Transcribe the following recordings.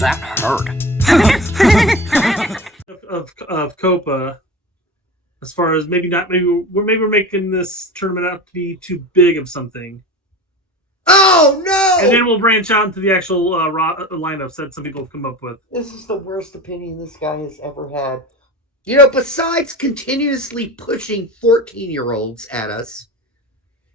That hurt. of Copa, as far as maybe we're making this tournament out to be too big of something. Oh no! And then we'll branch out into the actual lineups that some people have come up with. This is the worst opinion this guy has ever had. You know, besides continuously pushing 14-year-olds at us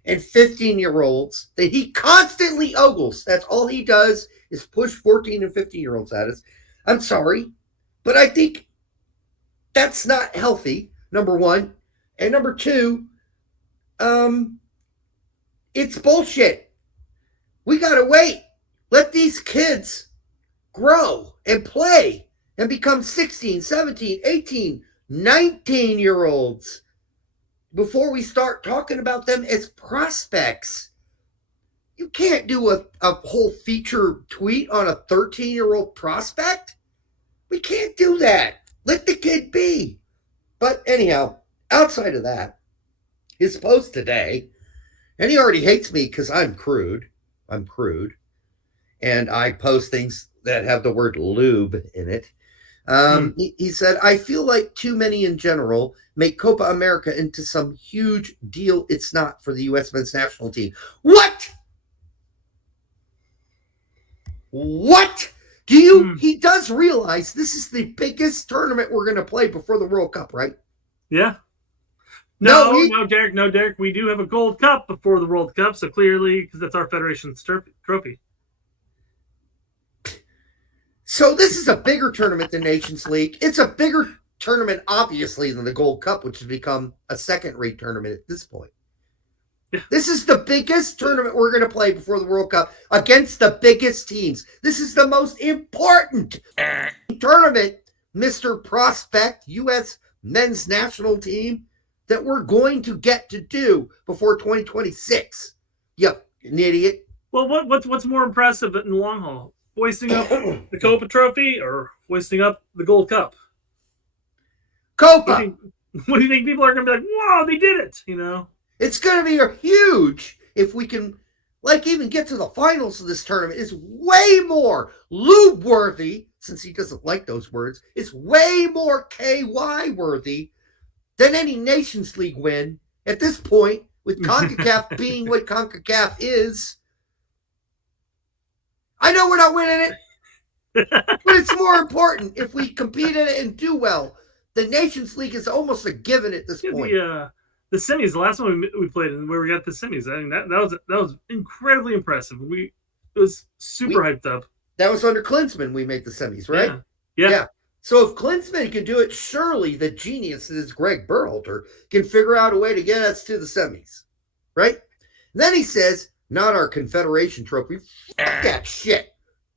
and 15-year-olds that he constantly ogles, that's all he does is push 14 and 15-year-olds at us. I'm sorry, but I think that's not healthy, number one. And number two, it's bullshit. We got to wait. Let these kids grow and play and become 16, 17, 18, 19-year-olds before we start talking about them as prospects. You can't do a whole feature tweet on a 13-year-old prospect. We can't do that. Let the kid be. But anyhow, outside of that, his post today, and he already hates me because I'm crude. And I post things that have the word lube in it. He said, I feel like too many in general make Copa America into some huge deal. It's not for the U.S. men's national team. What? He does realize this is the biggest tournament we're going to play before the World Cup, right? Yeah. No, Derek. We do have a Gold Cup before the World Cup, so clearly, because that's our federation's trophy. So this is a bigger tournament than Nations League. It's a bigger tournament, obviously, than the Gold Cup, which has become a second-rate tournament at this point. Yeah. This is the biggest tournament we're going to play before the World Cup against the biggest teams. This is the most important tournament, Mr. Prospect, U.S. men's national team, that we're going to get to do before 2026. You an idiot. Well, what's more impressive in the long haul? Hoisting up the Copa trophy or hoisting up the Gold Cup? Copa! What do you think people are going to be like, wow, they did it, you know? It's going to be huge if we can, even get to the finals of this tournament. It's way more lube-worthy, since he doesn't like those words. It's way more KY-worthy than any Nations League win at this point, with CONCACAF being what CONCACAF is. I know we're not winning it, but it's more important if we compete in it and do well. The Nations League is almost a given at this point. The semis, the last one we played, and where we got the semis, I mean that was incredibly impressive. It was super hyped up. That was under Klinsmann we made the semis, right? Yeah. So if Klinsmann can do it, surely the genius that is Greg Berhalter can figure out a way to get us to the semis, right? And then he says, not our Confederation Trophy. Fuck that shit.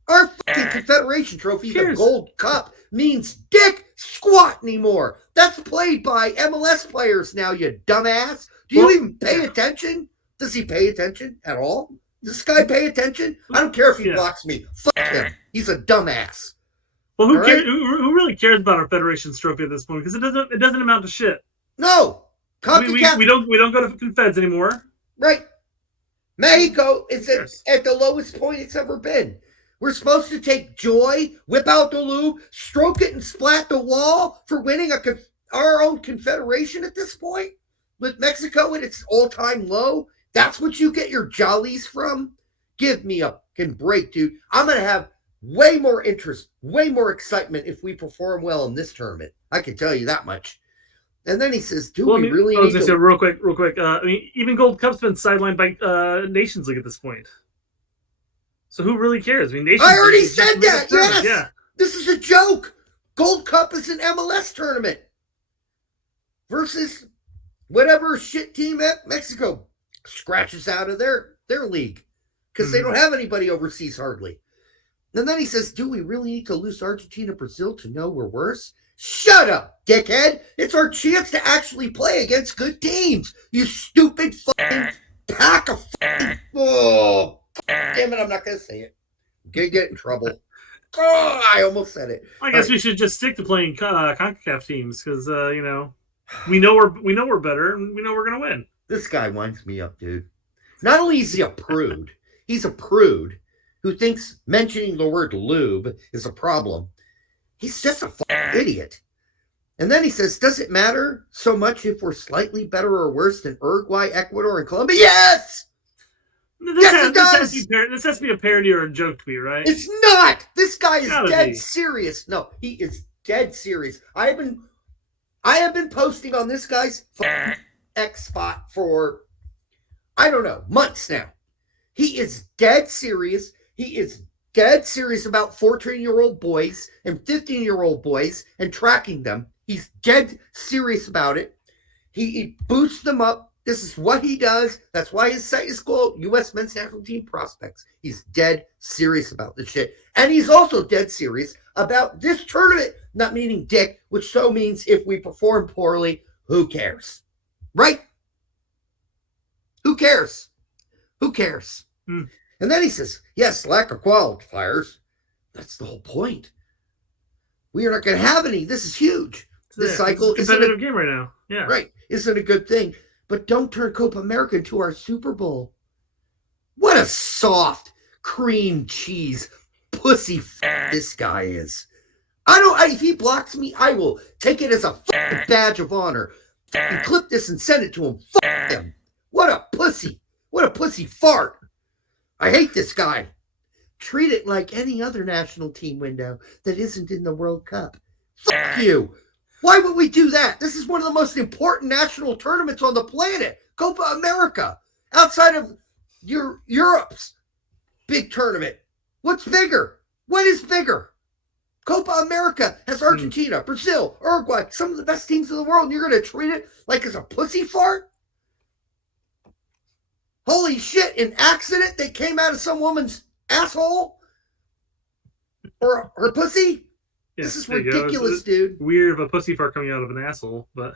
Our fucking Confederation Trophy, the Gold Cup, means dick squat anymore. That's played by MLS players now, you dumbass. Do you even pay attention? Does he pay attention at all? Does this guy pay attention? I don't care if he blocks me. Fuck him. He's a dumbass. Well, who cares? Who really cares about our Federation's trophy at this point? Because it doesn't amount to shit. No. We don't go to Confeds anymore. Right. Mexico is at the lowest point it's ever been. We're supposed to take joy, whip out the lube, stroke it and splat the wall for winning our own confederation at this point? With Mexico at its all-time low? That's what you get your jollies from? Give me a fucking break, dude. I'm going to have way more interest, way more excitement if we perform well in this tournament. I can tell you that much. And then he says, really need to... Real quick. Even Gold Cup's been sidelined by Nations League at this point. So who really cares? Nations I already said that, yes! Yeah. This is a joke! Gold Cup is an MLS tournament versus whatever shit team at Mexico scratches out of their league because they don't have anybody overseas hardly. And then he says, do we really need to lose Argentina, Brazil to know we're worse? Shut up, dickhead! It's our chance to actually play against good teams. You stupid fucking pack of fucking... Oh, damn it, I'm not going to say it. I'm going to get in trouble. Oh, I almost said it. I guess we should just stick to playing CONCACAF teams because, we know we're better and we know we're going to win. This guy winds me up, dude. Not only is he a prude, he's a prude. who thinks mentioning the word lube is a problem. He's just a fucking idiot. And then he says, does it matter so much if we're slightly better or worse than Uruguay, Ecuador, and Colombia? Yes! Yes, it does! This has to be a parody or a joke to me, right? It's not! This guy is dead serious. No, he is dead serious. I have been posting on this guy's X spot for, I don't know, months now. He is dead serious. He is dead serious about 14-year-old boys and 15-year-old boys and tracking them. He's dead serious about it. He boosts them up. This is what he does. That's why his site is called US Men's National Team Prospects. He's dead serious about this shit. And he's also dead serious about this tournament, not meaning dick, which so means if we perform poorly, who cares? Right? Who cares? Who cares? And then he says, yes, lack of qualifiers. That's the whole point. We are not going to have any. This is huge. This cycle is a competitive game right now. Yeah. Right. Isn't a good thing. But don't turn Copa America into our Super Bowl. What a soft cream cheese pussy this guy is. If he blocks me, I will take it as a badge of honor and clip this and send it to him. Fuck him. What a pussy. What a pussy fart. I hate this guy. Treat it like any other national team window that isn't in the World Cup. Fuck you. Why would we do that? This is one of the most important national tournaments on the planet. Copa America. Outside of Europe's big tournament. What's bigger? What is bigger? Copa America has Argentina, Brazil, Uruguay, some of the best teams in the world, and you're going to treat it like it's a pussy fart? Holy shit, an accident that came out of some woman's asshole? Or her pussy? Yeah, this is ridiculous, dude. Weird of a pussy fart coming out of an asshole, but...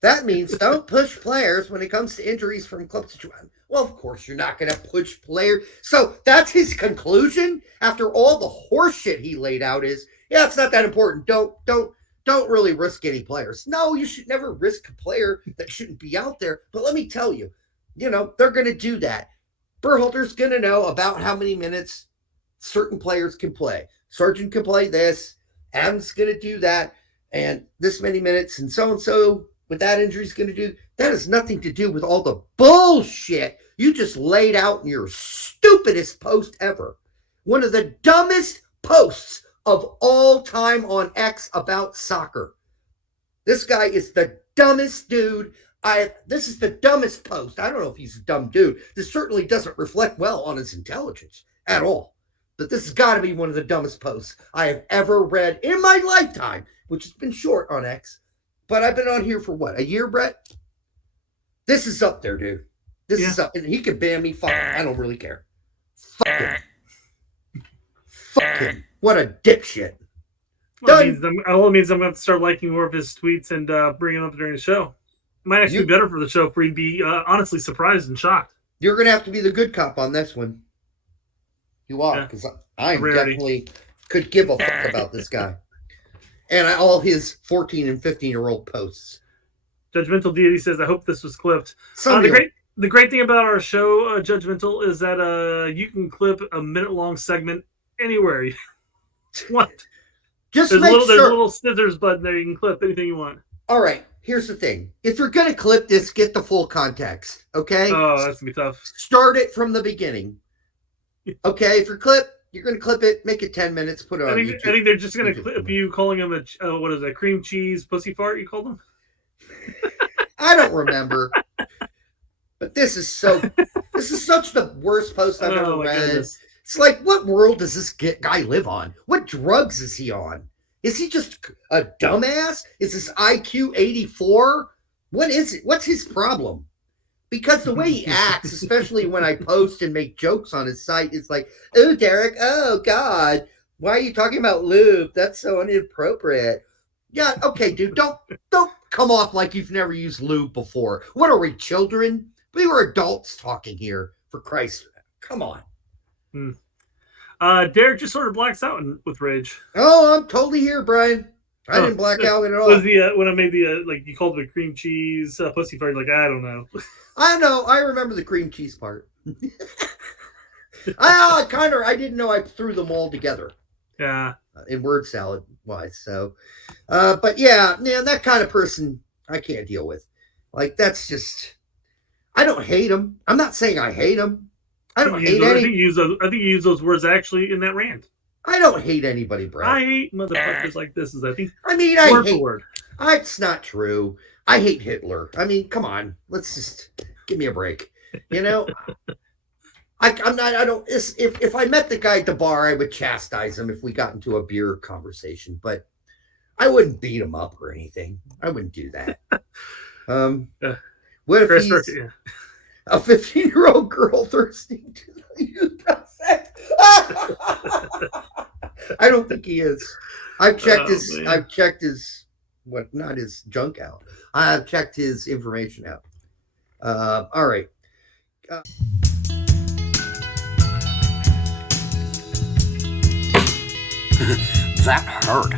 That means don't push players when it comes to injuries from club situation. Well, of course, you're not going to push players. So that's his conclusion after all the horse shit he laid out is, yeah, it's not that important. Don't really risk any players. No, you should never risk a player that shouldn't be out there. But let me tell you, they're going to do that. Berhalter's going to know about how many minutes certain players can play. Sargent can play this. Adams going to do that. And this many minutes and so with that injury is going to do. That has nothing to do with all the bullshit you just laid out in your stupidest post ever. One of the dumbest posts of all time on X about soccer. This guy is the dumbest dude. This is the dumbest post. I don't know if he's a dumb dude. This certainly doesn't reflect well on his intelligence at all. But this has got to be one of the dumbest posts I have ever read in my lifetime, which has been short on X. But I've been on here for what, a year, Brett? This is up there, dude. This is up. And he could ban me. Fuck him. I don't really care. Fuck him. Fuck him. What a dipshit. Well, it means I'm going to have to start liking more of his tweets and bringing them up during the show. It might actually be better for the show for you to be honestly surprised and shocked. You're going to have to be the good cop on this one. You are, because I definitely could give a fuck about this guy. And all his 14 and 15-year-old posts. Judgmental Deity says, I hope this was clipped. The great thing about our show, Judgmental, is that you can clip a minute-long segment anywhere you want. There's a little scissors button there. You can clip anything you want. All right. Here's the thing. If you're going to clip this, get the full context. Okay? Oh, that's going to be tough. Start it from the beginning. Okay? If you're going to clip it, make it 10 minutes, put it on YouTube. I think they're just going to clip you calling him a cream cheese pussy fart, you called him? I don't remember. But this is such the worst post I've ever read. Goodness. It's like, what world does this guy live on? What drugs is he on? Is he just a dumbass? Is his IQ 84? What is it? What's his problem? Because the way he acts, especially when I post and make jokes on his site, is like, oh, Derek, oh, God, why are you talking about lube? That's so inappropriate. Yeah, okay, dude, don't come off like you've never used lube before. What are we, children? We were adults talking here, for Christ. Come on. Derek just sort of blacks out with rage. Oh, I'm totally here, Brian. I didn't black out at all. Was the when I made the you called it a cream cheese pussy fart? Like, I don't know. I know. I remember the cream cheese part. I didn't know I threw them all together. Yeah. In word salad wise. So, but yeah, that kind of person I can't deal with. Like, that's just, I don't hate him. I'm not saying I hate him. I don't hate any. I think you use those words actually in that rant. I don't hate anybody, Brett. I hate motherfuckers like this. I think. I mean, I hate. Word. It's not true. I hate Hitler. I mean, come on. Let's just give me a break. You know, I'm not. I don't. If I met the guy at the bar, I would chastise him if we got into a beer conversation, but I wouldn't beat him up or anything. I wouldn't do that. What if he's a 15-year-old girl thirsty to use Prospect? I don't think he is. I've checked not his junk out. I've checked his information out. All right. That hurt.